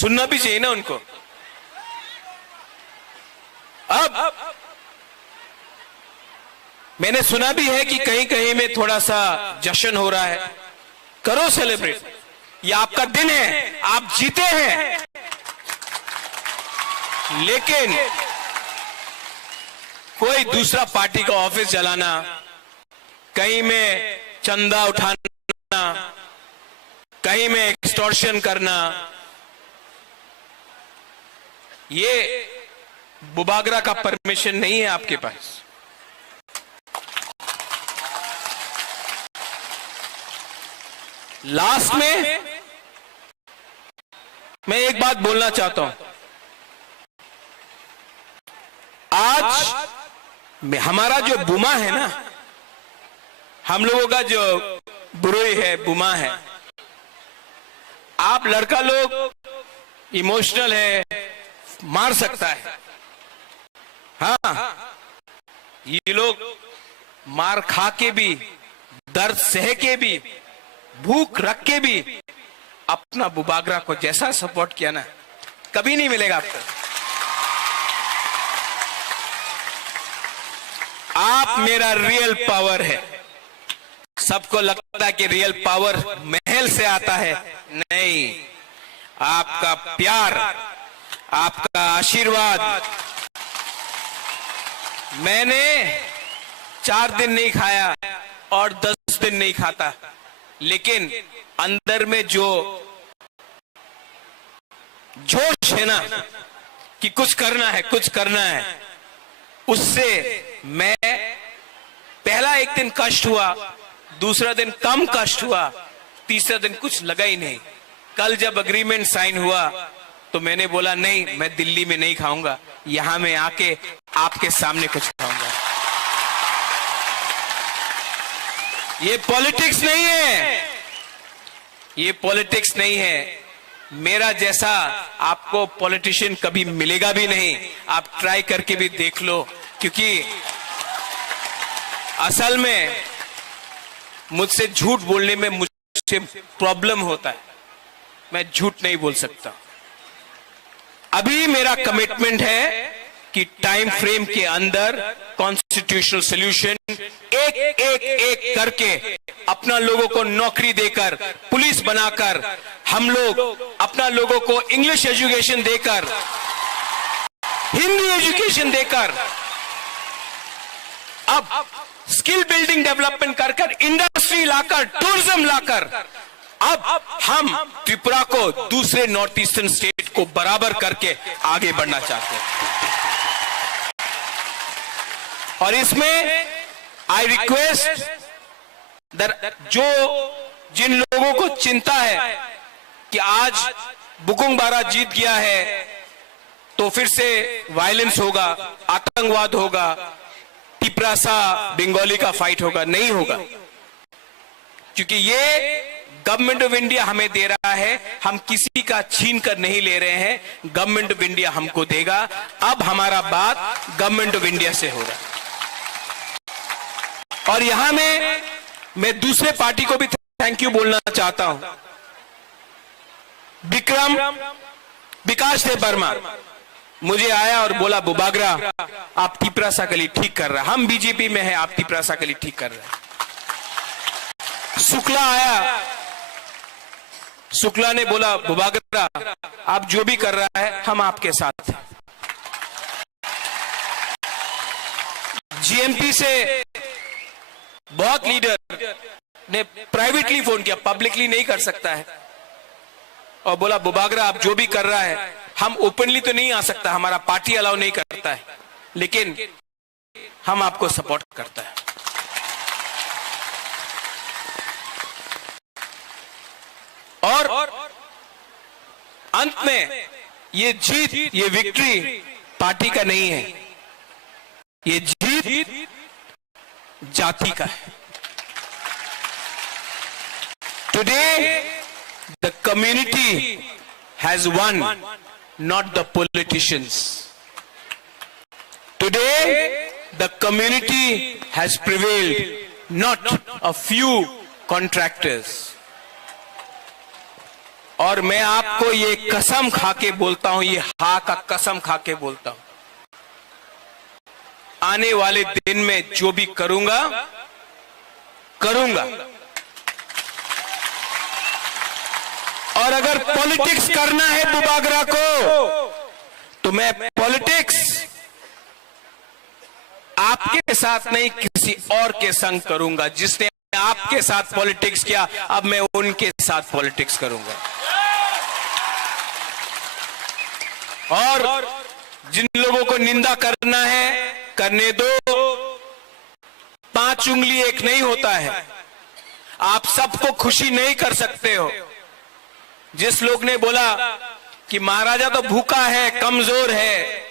सुनना भी चाहिए ना उनको. अब मैंने सुना भी है कि कहीं कहीं में थोड़ा सा जश्न हो रहा है. करो सेलिब्रेट, ये आपका दिन है, आप जीते हैं. लेकिन कोई दूसरा पार्टी का ऑफिस जलाना, कहीं में चंदा उठाना, कहीं में एक्सटॉर्शन करना, ये बुबागरा का परमिशन नहीं है आपके पास. लास्ट में मैं एक बात बोलना चाहता हूं. आज हमारा जो बुमा है ना, हम लोगों का जो बुरोई है, बुमा है. आप लड़का लोग इमोशनल है, मार सकता है. हाँ, ये लोग मार खा के भी, दर्द सह के भी, भूख रख के भी अपना बुबागरा को जैसा सपोर्ट किया ना, कभी नहीं मिलेगा आपको. आप मेरा रियल पावर है. सबको लगता है कि रियल पावर महल से आता है. नहीं, आपका प्यार, आपका आशीर्वाद. मैंने 4 दिन नहीं खाया और 10 दिन नहीं खाता, लेकिन अंदर में जो जोश है ना कि कुछ करना है, कुछ करना है, उससे मैं पहला एक दिन कष्ट हुआ, दूसरा दिन कम कष्ट हुआ, तीसरा दिन कुछ लगा ही नहीं. कल जब अग्रीमेंट साइन हुआ तो मैंने बोला नहीं, मैं दिल्ली में नहीं खाऊंगा, यहां मैं आके आपके सामने कुछ खाऊंगा. ये पॉलिटिक्स नहीं है, ये पॉलिटिक्स नहीं है. मेरा जैसा आपको पॉलिटिशियन कभी मिलेगा भी नहीं. आप ट्राई करके भी देख लो, क्योंकि असल में मुझसे झूठ बोलने में मुझसे प्रॉब्लम होता है. मैं झूठ नहीं बोल सकता. अभी मेरा कमिटमेंट है कि टाइम फ्रेम के अंदर कॉन्स्टिट्यूशनल सॉल्यूशन एक करके अपना लोगों को नौकरी देकर, पुलिस बनाकर, हम लोग अपना लोगों को इंग्लिश एजुकेशन देकर, हिंदी एजुकेशन देकर, अब स्किल बिल्डिंग डेवलपमेंट कर इंडस्ट्री लाकर, टूरिज्म लाकर, अब हम त्रिपुरा को दूसरे नॉर्थ ईस्टर्न स्टेट को बराबर करके आगे बढ़ना चाहते हैं. और इसमें आई रिक्वेस्ट जिन लोगों को चिंता है कि आज बुकुंग बारा जीत गया है तो फिर से वायलेंस होगा, आतंकवाद होगा, टिपरासा बंगाली का फाइट होगा, नहीं होगा. क्योंकि ये गवर्नमेंट ऑफ इंडिया हमें दे रहा है, हम किसी का छीन कर नहीं ले रहे हैं, गवर्नमेंट ऑफ इंडिया हमको देगा। अब हमारा बात गवर्नमेंट ऑफ इंडिया से हो रहा है। और यहां मैं दूसरे पार्टी को भी थैंक यू बोलना चाहता हूं। विकास देव वर्मा मुझे आया और बोला, बुबागरा आप तिपरासा गली ठीक कर रहे हैं, हम बीजेपी में हैं, आप तिपरासा गली ठीक कर रहे हैं। शुक्ला आया, शुक्ला ने बोला, बुबागरा आप जो भी कर रहा है हम आपके साथ हैं। जीएमपी से बहुत लीडर ने प्राइवेटली फोन किया, पब्लिकली नहीं कर सकता है, और बोला बुबागरा आप जो भी कर रहा है, हम ओपनली तो नहीं आ सकता, हमारा पार्टी अलाउ नहीं करता है, लेकिन हम आपको सपोर्ट करता है। और अंत में ये जीत, ये विक्ट्री पार्टी का नहीं है, ये जीत जाति का है। Today the community has won, not the politicians. Today, the community has prevailed, not a few contractors. और मैं आपको ये कसम खा के बोलता हूं, ये हा का कसम खा के बोलता हूं, आने वाले दिन में जो भी करूंगा और अगर पॉलिटिक्स करना है बुबागरा को, तो मैं पॉलिटिक्स आपके साथ नहीं किसी और के संग करूंगा। जिसने आपके साथ पॉलिटिक्स किया, अब मैं उनके साथ पॉलिटिक्स करूंगा। और जिन लोगों को निंदा करना है करने दो, 5 उंगली एक नहीं होता है, आप सबको खुशी नहीं कर सकते हो। जिस लोग ने बोला कि महाराजा तो भूखा है, कमजोर है,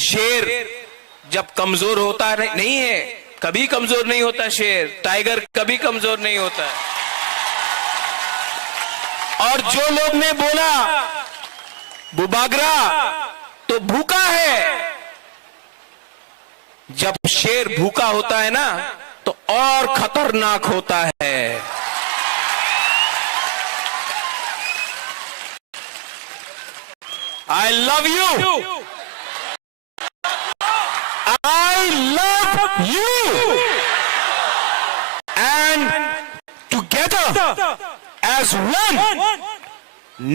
शेर जब कमजोर होता नहीं है, कभी कमजोर नहीं होता शेर, टाइगर कभी कमजोर नहीं होता। और जो लोग ने बोला बुबागरा तो भूखा है, जब शेर भूखा होता है ना तो और खतरनाक होता है। I love you. I love you. And together as one,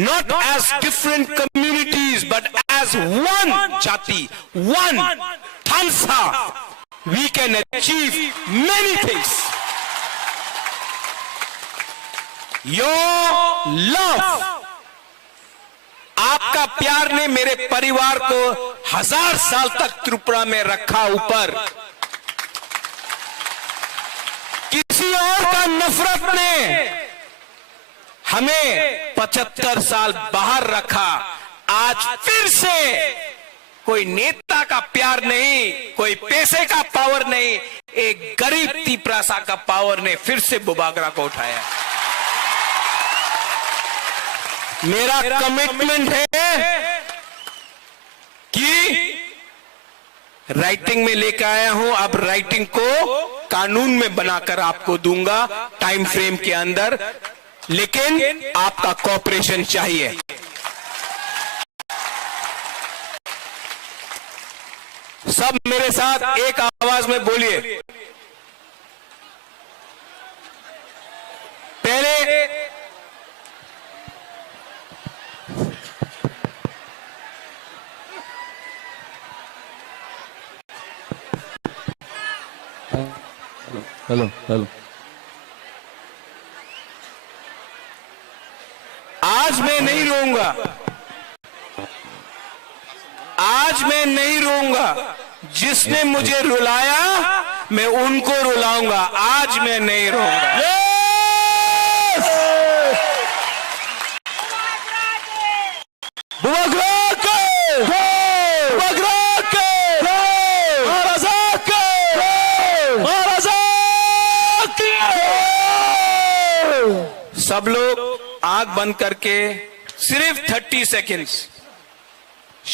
not as different communities, but as one jati, one Thansa, we can achieve many things. Your love, आपका प्यार ने मेरे परिवार को 1000 साल तक त्रिपुरा में रखा ऊपर। किसी और का नफरत ने हमें 75 साल बाहर रखा। आज फिर से कोई नेता का प्यार नहीं, कोई पैसे का पावर नहीं, एक गरीब तिपरासा का पावर ने फिर से बुबागरा को उठाया। मेरा कमिटमेंट है कि राइटिंग में लेकर आया हूं, अब राइटिंग को कानून में बनाकर आपको दूंगा टाइम फ्रेम के अंदर, लेकिन आपका कोऑपरेशन चाहिए। सब मेरे साथ एक आवाज में बोलिए। पहले हेलो आज मैं नहीं रोऊंगा, आज मैं नहीं रोऊंगा। जिसने मुझे रुलाया मैं उनको रुलाऊंगा, आज मैं नहीं रोऊंगा। सब लोग आंख बंद करके सिर्फ 30 सेकेंड्स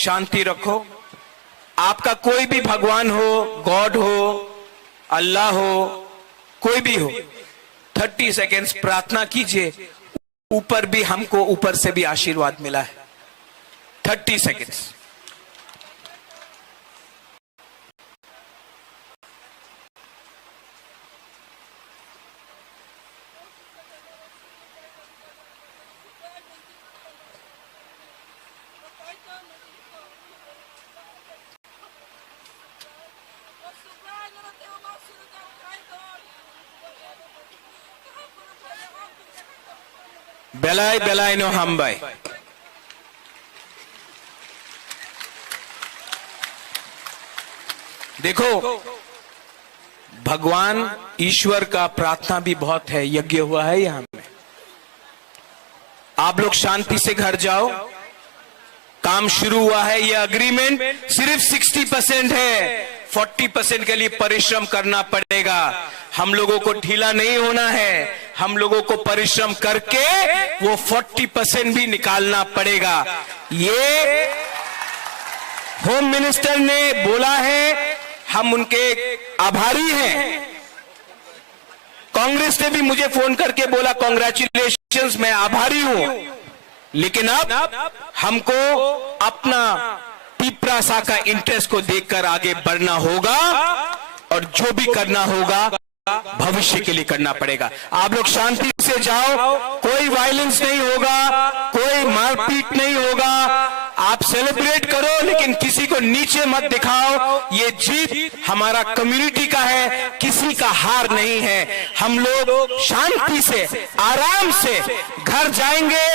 शांति रखो। आपका कोई भी भगवान हो, गॉड हो, अल्लाह हो, कोई भी हो, 30 सेकेंड्स प्रार्थना कीजिए। ऊपर भी हमको ऊपर से भी आशीर्वाद मिला है। 30 सेकेंड्स। बेलाय बेलाय नो हामबाय। देखो, भगवान ईश्वर का प्रार्थना भी बहुत है, यज्ञ हुआ है यहां में। आप लोग शांति से घर जाओ। काम शुरू हुआ है, यह अग्रीमेंट सिर्फ 60% है। 40% के लिए परिश्रम करना पड़ेगा। हम लोगों को ढीला नहीं होना है। हम लोगों को परिश्रम करके वो 40% भी निकालना पड़ेगा। ये होम मिनिस्टर ने बोला है, हम उनके आभारी हैं। कांग्रेस ने भी मुझे फोन करके बोला कांग्रेचुलेशंस, मैं आभारी हूं। लेकिन अब हमको अपना पिपरासा का इंटरेस्ट को देखकर आगे बढ़ना होगा और जो भी करना होगा भविष्य के लिए करना पड़ेगा। आप लोग शांति से जाओ, कोई वायलेंस नहीं होगा, कोई मारपीट नहीं होगा। आप सेलिब्रेट करो, लेकिन किसी को नीचे मत दिखाओ। ये जीत हमारा कम्युनिटी का है, किसी का हार नहीं है। हम लोग शांति से, आराम से घर जाएंगे,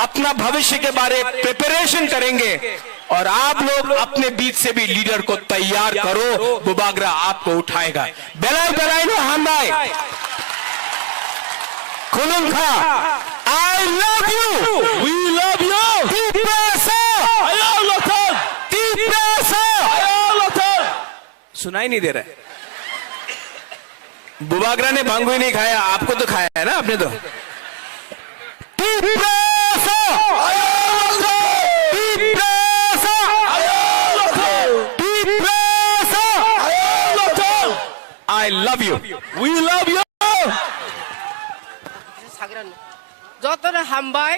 अपना भविष्य के बारे प्रिपरेशन करेंगे। और आप लोग अपने बीच से भी लीडर को तैयार करो। बुबागरा आपको उठाएगा। बेलाय बेलाय नो हामबाय। खुलुम खा। I love you. We love you. सुनाई नहीं दे रहा है। बुबागरा ने भांग भी नहीं खाया, आपको तो खाया है ना आपने तो। I love you. We love you. Jotono hambai,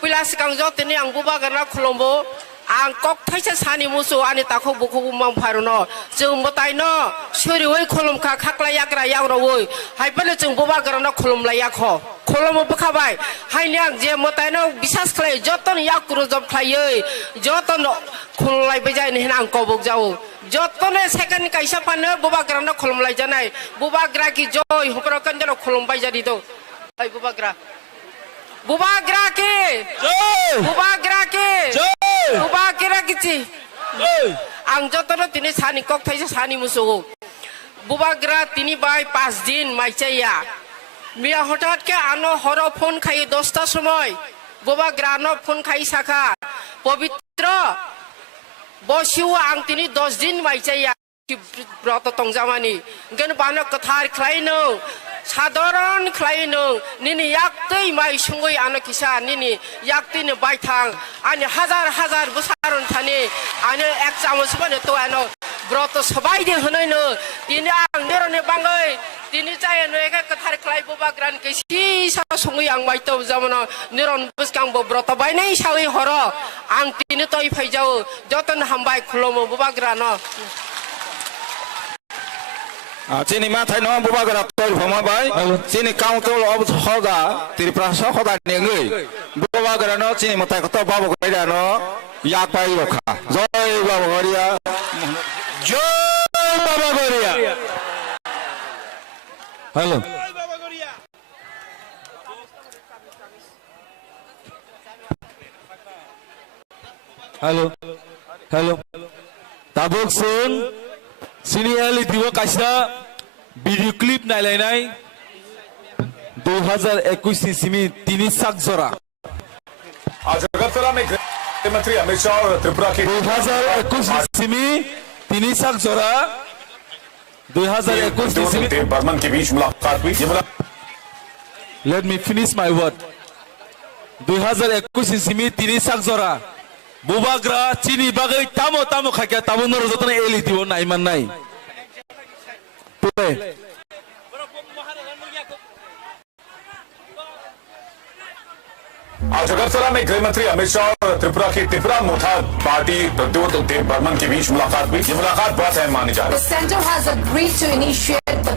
pilas kang jotini ang bubagarna khulombo, ang kok thaisa sani musu ani takho buku mang pharono, jeng motai no, suri wei khulom kha khakla yakra yakro wei, hai pale jeng bubagarna khulom la yakho, khulom bukhabai, hai liang je motai no bisas khlai joton yakro job khlai joton khulai bejai ni ang kobok jao. Jotone second kaisa pane bubagra na khulum lai janai bubagra ki joy hopro kan jano khulum bai jadi do ai bubagra ke Joy. bubagra ki chi ang jotone tini sani kok thaisa sani musugo bubagra tini bai 5 din mai chaya mia hotat ke ano horo phone khai 10 ta somoy bubagra no phone khai sakha pavitra Boshiu ang tini 10 din mai chaya broto tongjamani gen bana kathar khlaino sadharan khlaino nini yaktei mai sungoi ano kisa nini yakti ne baithang ani hazar busaron thani ani ek chamos bane to ano broto sabai de hnaino tini ang nerone bangai tini chaya no ek kathar khlai bubagran kisi sa sungoi ang mai to jamana neron buskang bo broto bai nei sawi horo ang tini toi phaijao joton hambai khulomo bubagrano Sini matai no bubagra tol phama bai. Sini council of hoda Tiripurasa hoda nengai. Bubagra no sini matai ko to babu gaida no yak pai rokha. Joy babu garia. Joy Baba Goria. Hello. Hello. Tabuk sun. Sini ali diwa kaisa video clip nai 2021 simi tini sak jora. आज अगरतला में गृह मंत्री अमित शाह और त्रिपुरा के 2021 simi tini sak jora. 2021 simi Burman के बीच मुलाकात हुई। Let me finish my word. 2021 simi tini sakjora bubagra chini bagai tamo khakya tabunor jotone eli dibo nai man nai. Play. आज अगरतला में गृह मंत्री अमित शाह और त्रिपुरा की त्रिपुरा मोथा पार्टी प्रद्योत देव बर्मन के बीच मुलाकात हुई। ये मुलाकात बहुत अहम मानी जा रही है। The centre has agreed to initiate the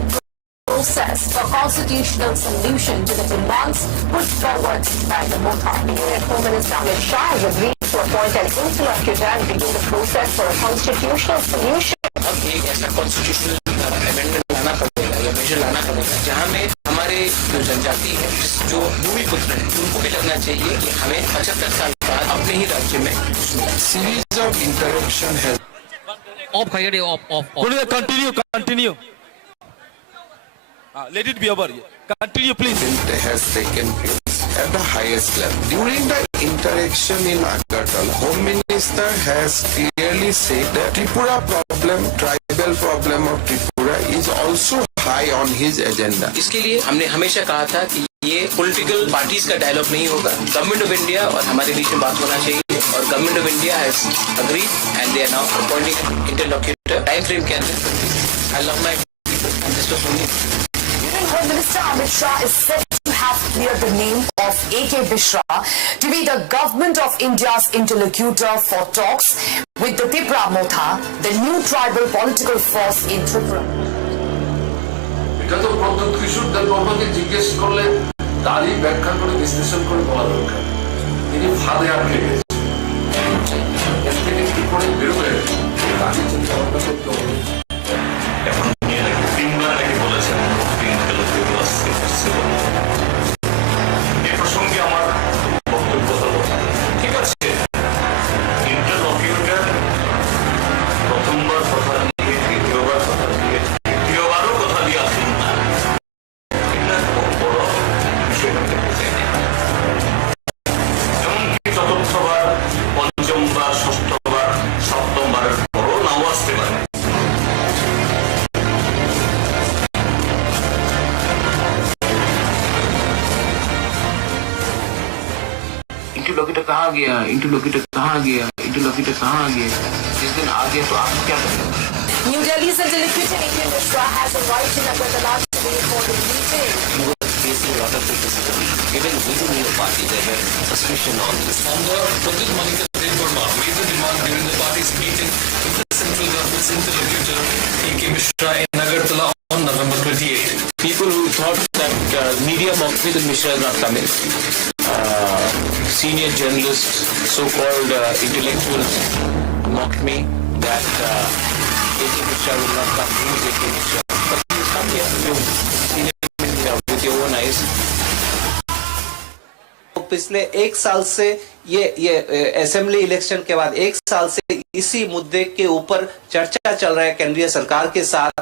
process for constitutional solution to the demands put forward by the Motha. Union Home Minister Amit Shah has agreed to appoint an interlocutor and begin the process for a constitutional solution. अब एक ऐसा constitutional amendment लाना पड़ेगा या major लाना पड़ेगा जहाँ में हमारे जो जनजाति है, जो भूमिपुत्र हैं, उनको भी लगना चाहिए कि हमें 75 साल बाद अपने ही राज्य में सीरीज ऑफ इंटरप्शन है। ऑफ खाइए of Continue. Let it be over. Continue, please. has taken place at the highest level. During the interaction in Agartala, Home Minister has clearly said that Tripura problem, tribal problem of Tripura is also high on his agenda. इसके लिए हमने हमेशा कहा था कि ये political parties का dialogue नहीं होगा, गवर्नमेंट ऑफ इंडिया और हमारे बीच में बात होना चाहिए और government of India has agreed and they are now appointing interlocutor. Time frame क्या है? I love my people and this was only Union Home Minister Amit Shah is said to have cleared the name of A.K. Mishra to be the Government of India's interlocutor for talks with the Tripura Motha, the new tribal political force in Tripura. এটা তো প্রদ্যুৎ কিশোর দেববর্মাকে জিজ্ঞেস করলে তারই ব্যাখ্যা করে বিশ্লেষণ করে বলা দরকার। তিনি ফাঁদে আটকে গেছেন, এর থেকে কি করে বেরোবে তাকে চিন্তা ভাবনা করতে হবে। এখন নিয়ে নাকি 3 বার নাকি বলেছেন এ প্রসঙ্গে আমার বক্তব্য হলো, ঠিক আছে, ইন্টারলকিউটর প্রথমবার কথা দিয়ে, দ্বিতীয়বার কথা দিয়ে, তৃতীয়বারও কথা দিয়ে আসুন না, এটা খুব বড় বিষয় হতে পারে। এমনকি চতুর্থবার, পঞ্চমবার, ষষ্ঠবার, সপ্তমবারের পরও নাও আসতে পারে। इंटरलोक्यूटर कहाँ गया, इंटरलोक्यूटर कहाँ गया, इंटरलोक्यूटर कहाँ गया? जिस दिन आ गया तो आप क्या करेंगे? New Delhi's interlocutor A.K. Mishra has arrived in Agartala today for the meeting. facing a lot of criticism. Even within your party, there were suspicion on this. On the Pradyut Manika Dev Verma made the demand during the party's meeting with the central government's interlocutor A.K. Mishra in Agartala on November 28. People who thought that media mocked me that Mishra is not coming. Senior journalists, so-called intellectuals mocked me that A.K. Mishra will not come. Who is A.K. Mishra? But he's come here to see with your own eyes. पिछले एक साल से ये assembly election के बाद एक साल से इसी मुद्दे के ऊपर चर्चा चल रहा है केंद्रीय सरकार के साथ